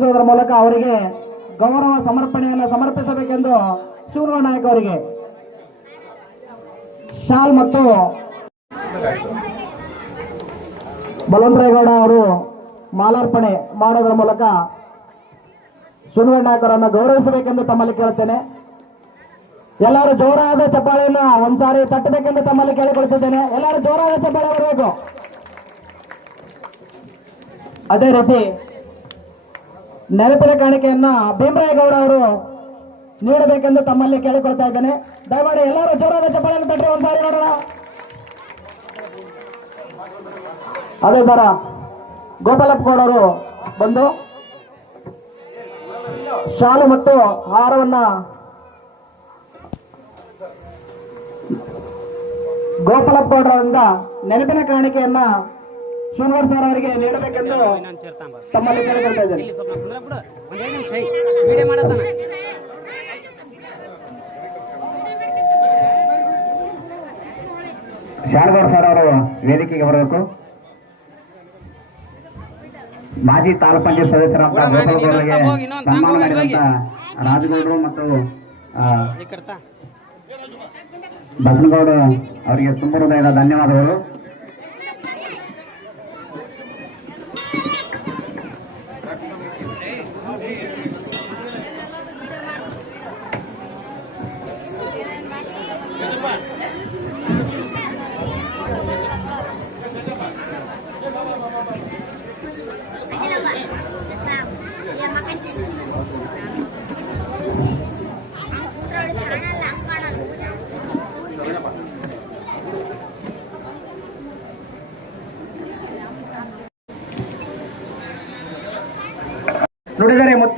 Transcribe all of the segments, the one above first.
ಶಾಲು ಹೊದಿಸುವುದರ ಮೂಲಕ ಅವರಿಗೆ ಗೌರವ ಸಮರ್ಪಣೆಯನ್ನು ಸಮರ್ಪಿಸಬೇಕೆಂದು ಶಿವರಾಮ ನಾಯಕ್ ಅವರಿಗೆ. ಶಾಲ್ ಮತ್ತು ಬಲವಂತರೇಗೌಡ ಅವರು ಮಾಲಾರ್ಪಣೆ ಮಾಡೋದರ ಮೂಲಕ ಶಿವರಾಮ ನಾಯಕ್ ಅವರನ್ನು ಗೌರವಿಸಬೇಕೆಂದು ತಮ್ಮಲ್ಲಿ ಕೇಳುತ್ತೇನೆ. ಎಲ್ಲರೂ ಜೋರಾದ ಚಪ್ಪಾಳೆಯನ್ನು ಒಂದ್ಸಾರಿ ತಟ್ಟಬೇಕೆಂದು ತಮ್ಮಲ್ಲಿ ಕೇಳಿಕೊಳ್ತಿದ್ದೇನೆ. ಎಲ್ಲರೂ ಜೋರಾದ ಚಪ್ಪಾಳೆ ಬರಬೇಕು ಅದೇ ರೀತಿ ನೆನಪಿನ ಕಾಣಿಕೆಯನ್ನ ಭೀಮರಾಯಗೌಡ ಅವರು ನೀಡಬೇಕೆಂದು ತಮ್ಮಲ್ಲಿ ಕೇಳಿಕೊಳ್ತಾ ಇದ್ದೇನೆ. ದಯಮಾಡಿ ಎಲ್ಲರೂ ಜೋರಾದ ಚಪ್ಪಾಳೆಯನ್ನು ಒಂದು ಒಂದ್ಸಾರಿ ನೋಡೋಣ. ಅದೇ ತರ ಗೋಪಾಲಪ್ಪ ಗೌಡ ಅವರು ಬಂದು ಶಾಲು ಮತ್ತು ಹಾರವನ್ನ ಗೋಪಾಲಪ್ಪ ಗೌಡರಿಂದ ನೆನಪಿನ ಕಾಣಿಕೆಯನ್ನ ಶಿವನಗರ್ ಸರ್ ಅವರಿಗೆ ನೀಡಬೇಕೆಂದು ತಮ್ಮಲ್ಲಿ ಕೇಳಿಕೊಳ್ತಾ ಇದ್ದೇನೆ. ಸರ್ ಅವರು ವೇದಿಕೆಗೆ ಬರಬೇಕು. ಮಾಜಿ ತಾಲೂಕ್ ಪಂಚಾಯತ್ ಸದಸ್ಯರಾದ ಹೋಗಿ, ಗೋಪಾಲ್ ಇನ್ನೊಂದು ಗೌಡರಿಗೆ ತಾಂಬ ಹೋಗಿ, ಇನ್ನೊಂದು ತಾಂಬ ಸನ್ಮಾನ ಮಾಡಿದಂತ ರಾಜಗೌಡರು ಮತ್ತು ಬಸನಗೌಡ ಅವರಿಗೆ ತುಂಬ ಹೃದಯದ ಧನ್ಯವಾದಗಳು.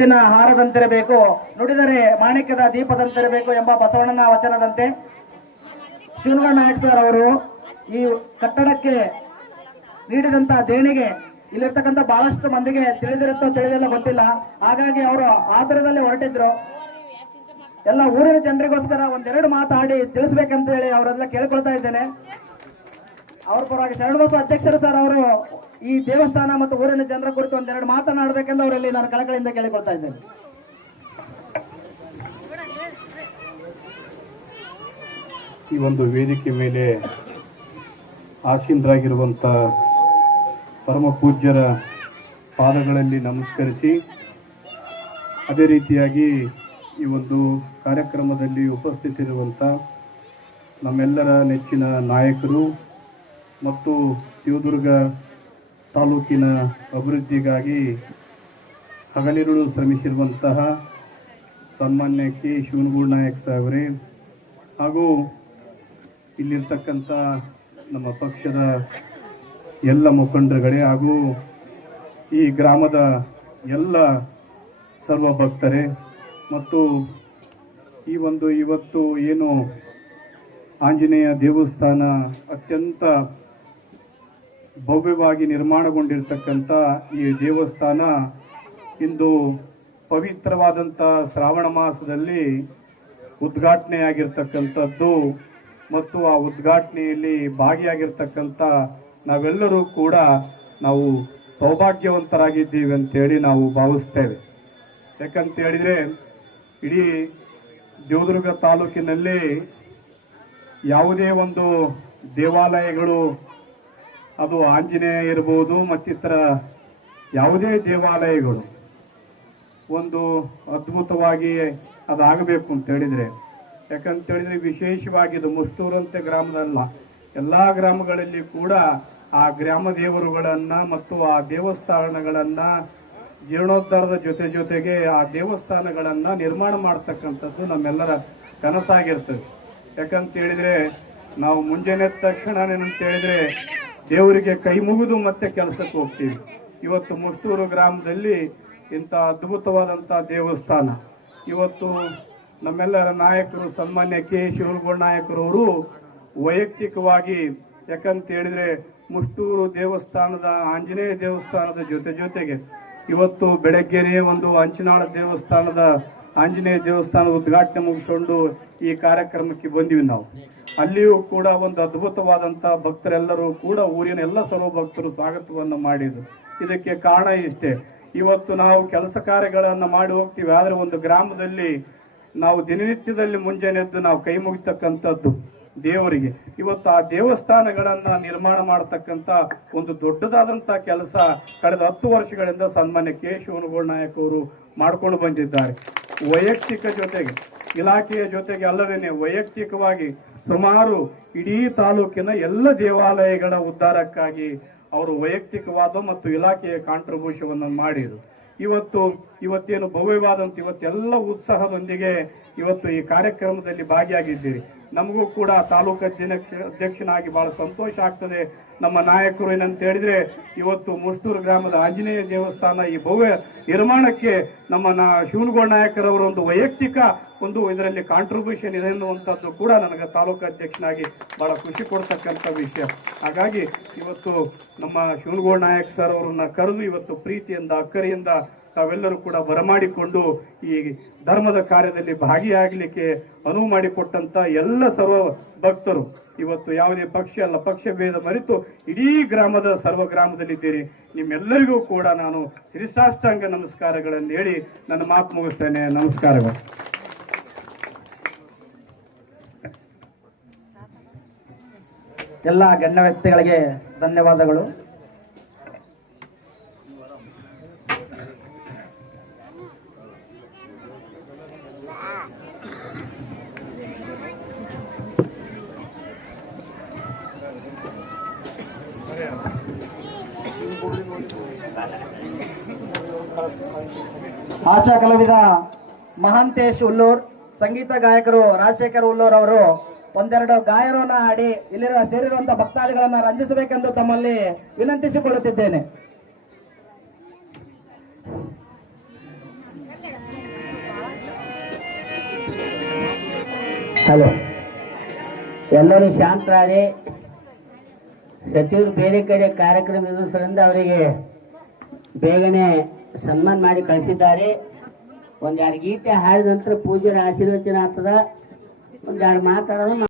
ಮುತ್ತಿನ ಹಾರದಂತಿರಬೇಕು. ನುಡಿದರೆ ಮಾಣಿಕ್ಯದ ದೀಪದಂತಿರಬೇಕು ಎಂಬ ಬಸವಣ್ಣನ ವಚನದಂತೆ. ಶಿವನಗೌಡ ನಾಯಕ್ ಸರ್ ಅವರು ಈ ಕಟ್ಟಡಕ್ಕೆ ನೀಡಿದಂತ ದೇಣಿಗೆ ಇಲ್ಲಿರ್ತಕ್ಕಂಥ ಬಹಳಷ್ಟು ಮಂದಿಗೆ ತಿಳಿದಿರುತ್ತೋ ತಿಳಿದಿಲ್ಲ ಗೊತ್ತಿಲ್ಲ. ಹಾಗಾಗಿ ಅವರು ಆತುರದಲ್ಲಿ ಹೊರಟಿದ್ರು. ಎಲ್ಲ ಊರಿನ ಜನರಿಗೋಸ್ಕರ ಒಂದೆರಡು ಮಾತಾಡಿ ತಿಳಿಸ್ಬೇಕಂತ ಹೇಳಿ ಅವರೆಲ್ಲ ಕೇಳ್ಕೊಳ್ತಾ ಇದ್ದೇನೆ. ಅವ್ರ ಪರವಾಗಿ ಶರಣಬಸ ಅಧ್ಯಕ್ಷರು ಸರ್ ಅವರು ಈ ದೇವಸ್ಥಾನ ಮತ್ತು ಊರಿನ ಜನರ ಕುರಿತು ಒಂದೆರಡು ಮಾತನಾಡಬೇಕೆಂದು ಅವರಲ್ಲಿ ನಾನು ಕಳಕಳಿಯಿಂದ ಕೇಳಿಕೊಳ್ತಾ ಇದ್ದೇನೆ. ಈ ಒಂದು ವೇದಿಕೆ ಮೇಲೆ ಆಸೀನರಾಗಿರುವಂಥ ಪರಮ ಪೂಜ್ಯರ ಪಾದಗಳಲ್ಲಿ ನಮಸ್ಕರಿಸಿ, ಅದೇ ರೀತಿಯಾಗಿ ಈ ಒಂದು ಕಾರ್ಯಕ್ರಮದಲ್ಲಿ ಉಪಸ್ಥಿತಿರುವಂಥ ನಮ್ಮೆಲ್ಲರ ನೆಚ್ಚಿನ ನಾಯಕರು ಮತ್ತು ಶಿವದುರ್ಗ ತಾಲೂಕಿನ ಅಭಿವೃದ್ಧಿಗಾಗಿ ಹಗಲಿರುಳು ಶ್ರಮಿಸಿರುವಂತಹ ಸನ್ಮಾನ್ಯ ಕೆ. ಶಿವನಗೌಡ ನಾಯಕ್ ಸಾಹೇಬರೇ, ಹಾಗೂ ಇಲ್ಲಿರ್ತಕ್ಕಂಥ ನಮ್ಮ ಪಕ್ಷದ ಎಲ್ಲ ಮುಖಂಡರುಗಳೇ, ಹಾಗೂ ಈ ಗ್ರಾಮದ ಎಲ್ಲ ಸರ್ವ ಭಕ್ತರೇ, ಮತ್ತು ಈ ಒಂದು ಇವತ್ತು ಏನು ಆಂಜನೇಯ ದೇವಸ್ಥಾನ ಅತ್ಯಂತ ಭವ್ಯವಾಗಿ ನಿರ್ಮಾಣಗೊಂಡಿರ್ತಕ್ಕಂಥ ಈ ದೇವಸ್ಥಾನ ಇಂದು ಪವಿತ್ರವಾದಂಥ ಶ್ರಾವಣ ಮಾಸದಲ್ಲಿ ಉದ್ಘಾಟನೆಯಾಗಿರ್ತಕ್ಕಂಥದ್ದು ಮತ್ತು ಆ ಉದ್ಘಾಟನೆಯಲ್ಲಿ ಭಾಗಿಯಾಗಿರ್ತಕ್ಕಂಥ ನಾವೆಲ್ಲರೂ ಕೂಡ ನಾವು ಸೌಭಾಗ್ಯವಂತರಾಗಿದ್ದೀವಿ ಅಂತೇಳಿ ನಾವು ಭಾವಿಸ್ತೇವೆ. ಯಾಕಂತ ಹೇಳಿದ್ರೆ ಇಡೀ ದೇವದುರ್ಗ ತಾಲೂಕಿನಲ್ಲಿ ಯಾವುದೇ ಒಂದು ದೇವಾಲಯಗಳು ಅದು ಆಂಜನೇಯ ಇರ್ಬೋದು ಮತ್ತಿತರ ಯಾವುದೇ ದೇವಾಲಯಗಳು. ಒಂದು ಅದ್ಭುತವಾಗಿ ಅದಾಗಬೇಕು ಅಂತ ಹೇಳಿದರೆ. ಯಾಕಂತ ಹೇಳಿದ್ರೆ ವಿಶೇಷವಾಗಿ ಇದು ಮುಷ್ಟೂರಂತೆ ಗ್ರಾಮದಲ್ಲ. ಎಲ್ಲ ಗ್ರಾಮಗಳಲ್ಲಿ ಕೂಡ ಆ ಗ್ರಾಮ ದೇವರುಗಳನ್ನು ಮತ್ತು ಆ ದೇವಸ್ಥಾನಗಳನ್ನು ಜೀರ್ಣೋದ್ಧಾರದ ಜೊತೆ ಜೊತೆಗೆ ಆ ದೇವಸ್ಥಾನಗಳನ್ನು ನಿರ್ಮಾಣ ಮಾಡ್ತಕ್ಕಂಥದ್ದು ನಮ್ಮೆಲ್ಲರ ಕನಸಾಗಿರ್ತದೆ. ಯಾಕಂತ ಹೇಳಿದರೆ ನಾವು ಮುಂಜಾನೆ ತಕ್ಷಣ ಏನಂತ ಹೇಳಿದ್ರೆ ದೇವರಿಗೆ ಕೈ ಮುಗಿದು ಮತ್ತೆ ಕೆಲಸಕ್ಕೆ ಹೋಗ್ತೀವಿ. ಇವತ್ತು ಮುಷ್ಟೂರು ಗ್ರಾಮದಲ್ಲಿ ಇಂಥ ಅದ್ಭುತವಾದಂಥ ದೇವಸ್ಥಾನ. ಇವತ್ತು ನಮ್ಮೆಲ್ಲರ ನಾಯಕರು ಸನ್ಮಾನ್ಯ ಕೆ ಶಿವನಗೌಡ ನಾಯಕರವರು ವೈಯಕ್ತಿಕವಾಗಿ ಯಾಕಂತ ಹೇಳಿದ್ರೆ ಮುಷ್ಟೂರು ದೇವಸ್ಥಾನದ, ಆಂಜನೇಯ ದೇವಸ್ಥಾನದ ಜೊತೆ ಜೊತೆಗೆ ಇವತ್ತು ಬೆಳಗ್ಗೆನೇ ಒಂದು ಅಂಚನಾಳ ದೇವಸ್ಥಾನದ ಆಂಜನೇಯ ದೇವಸ್ಥಾನದ ಉದ್ಘಾಟನೆ ಮುಗಿಸ್ಕೊಂಡು ಈ ಕಾರ್ಯಕ್ರಮಕ್ಕೆ ಬಂದಿವಿ ನಾವು. ಅಲ್ಲಿಯೂ ಕೂಡ ಒಂದು ಅದ್ಭುತವಾದಂತ ಭಕ್ತರೆಲ್ಲರೂ ಕೂಡ ಊರಿನ ಎಲ್ಲ ಸರ್ವ ಭಕ್ತರು ಸ್ವಾಗತವನ್ನು ಮಾಡಿದ್ರು. ಇದಕ್ಕೆ ಕಾರಣ ಇಷ್ಟೇ. ಇವತ್ತು ನಾವು ಕೆಲಸ ಕಾರ್ಯಗಳನ್ನು ಮಾಡಿ ಹೋಗ್ತೀವಿ. ಆದರೆ ಒಂದು ಗ್ರಾಮದಲ್ಲಿ ನಾವು ದಿನನಿತ್ಯದಲ್ಲಿ ಮುಂಜಾನೆ ಎದ್ದು ನಾವು ಕೈ ಮುಗಿತಕ್ಕಂಥದ್ದು ದೇವರಿಗೆ. ಇವತ್ತು ಆ ದೇವಸ್ಥಾನಗಳನ್ನು ನಿರ್ಮಾಣ ಮಾಡತಕ್ಕಂತ ಒಂದು ದೊಡ್ಡದಾದಂತ ಕೆಲಸ ಕಳೆದ ಹತ್ತು ವರ್ಷಗಳಿಂದ ಸನ್ಮಾನ್ಯ ಕೆ ಶಿವನಗೌಡ ನಾಯಕ್ ಅವರು ಮಾಡ್ಕೊಂಡು ಬಂದಿದ್ದಾರೆ. ವೈಯಕ್ತಿಕ ಜೊತೆಗೆ, ಇಲಾಖೆಯ ಜೊತೆಗೆ ಅಲ್ಲದೇನೆ ವೈಯಕ್ತಿಕವಾಗಿ ಸುಮಾರು ಇಡೀ ತಾಲೂಕಿನ ಎಲ್ಲ ದೇವಾಲಯಗಳ ಉದ್ಧಾರಕ್ಕಾಗಿ ಅವರು ವೈಯಕ್ತಿಕವಾದ ಮತ್ತು ಇಲಾಖೆಯ ಕಾಂಟ್ರಿಬ್ಯೂಷನ್ ಮಾಡಿದರು. ಇವತ್ತು, ಇವತ್ತೇನು ಭವ್ಯವಾದಂತ, ಇವತ್ತೆಲ್ಲ ಉತ್ಸಾಹದೊಂದಿಗೆ ಇವತ್ತು ಈ ಕಾರ್ಯಕ್ರಮದಲ್ಲಿ ಭಾಗಿಯಾಗಿದ್ದೀರಿ. ನಮಗೂ ಕೂಡ ತಾಲೂಕು ಅಧ್ಯಕ್ಷ ಅಧ್ಯಕ್ಷನಾಗಿ ಬಹಳ ಸಂತೋಷ ಆಗ್ತದೆ. ನಮ್ಮ ನಾಯಕರು ಏನಂತ ಹೇಳಿದ್ರೆ, ಇವತ್ತು ಮುಷ್ಟೂರು ಗ್ರಾಮದ ಆಂಜನೇಯ ದೇವಸ್ಥಾನ ಈ ಭವ್ಯ ನಿರ್ಮಾಣಕ್ಕೆ ನಮ್ಮ ನಾ ಶಿವನಗೌಡ ನಾಯಕರವರ ಒಂದು ವೈಯಕ್ತಿಕ ಒಂದು ಇದರಲ್ಲಿ ಕಾಂಟ್ರಿಬ್ಯೂಷನ್ ಇದೆ ಅನ್ನುವಂಥದ್ದು ಕೂಡ ನನಗೆ ತಾಲೂಕು ಅಧ್ಯಕ್ಷನಾಗಿ ಬಹಳ ಖುಷಿ ಕೊಡ್ತಕ್ಕಂಥ ವಿಷಯ. ಹಾಗಾಗಿ ಇವತ್ತು ನಮ್ಮ ಶಿವನಗೌಡ ನಾಯಕ್ ಸರ್ ಅವರನ್ನ ಕರೆದು ಇವತ್ತು ಪ್ರೀತಿಯಿಂದ, ಅಕ್ಕರೆಯಿಂದ ತಾವೆಲ್ಲರೂ ಕೂಡ ಬರಮಾಡಿಕೊಂಡು ಈ ಧರ್ಮದ ಕಾರ್ಯದಲ್ಲಿ ಭಾಗಿಯಾಗಲಿಕ್ಕೆ ಅನುವು ಮಾಡಿಕೊಟ್ಟಂತ ಎಲ್ಲ ಸರ್ವ ಭಕ್ತರು. ಇವತ್ತು ಯಾವುದೇ ಪಕ್ಷ ಅಲ್ಲ, ಪಕ್ಷ ಭೇದ ಮರೆತು ಇಡೀ ಗ್ರಾಮದ ಸರ್ವ ಗ್ರಾಮದಲ್ಲಿದ್ದೀರಿ. ನಿಮ್ಮೆಲ್ಲರಿಗೂ ಕೂಡ ನಾನು ಶ್ರೀಸಾಷ್ಟಾಂಗ ನಮಸ್ಕಾರಗಳನ್ನು ಹೇಳಿ ನನ್ನ ಮಾತು ಮುಗಿಸ್ತೇನೆ. ನಮಸ್ಕಾರಗಳು. ಎಲ್ಲ ಗಣ್ಯ ವ್ಯಕ್ತಿಗಳಿಗೆ ಧನ್ಯವಾದಗಳು. ಆಶಾ ಕಲಾವಿದ ಮಹಾಂತೇಶ್ ಉಲ್ಲೂರ್, ಸಂಗೀತ ಗಾಯಕರು ರಾಜಶೇಖರ್ ಉಲ್ಲೂರ್ ಅವರು ಒಂದೆರಡು ಗಾಯನವನ್ನ ಹಾಡಿ ಇಲ್ಲಿರುವ ಸೇರಿರುವಂತಹ ಭಕ್ತಾದಿಗಳನ್ನ ರಂಜಿಸಬೇಕೆಂದು ತಮ್ಮಲ್ಲಿ ವಿನಂತಿಸಿಕೊಳ್ಳುತ್ತಿದ್ದೇನೆ. ಹಲೋ. ಎಲ್ಲರೂ ಶಾಂತರಾಗಿ ಸಚಿವರು ಬೇರೆ ಕಡೆ ಕಾರ್ಯಕ್ರಮ ಇರೋದ್ರಿಂದ ಅವರಿಗೆ ಬೇಗನೆ ಸನ್ಮಾನ ಮಾಡಿ ಕಳಿಸಿದ್ದಾರೆ. ಒಂದೆರಡು ಗೀತೆ ಹಾಡಿದ ನಂತರ ಪೂಜೆ ಆಶೀರ್ವಚನ ಆಗ್ತದ. ಒಂದೆರಡು ಮಾತಾಡೋದು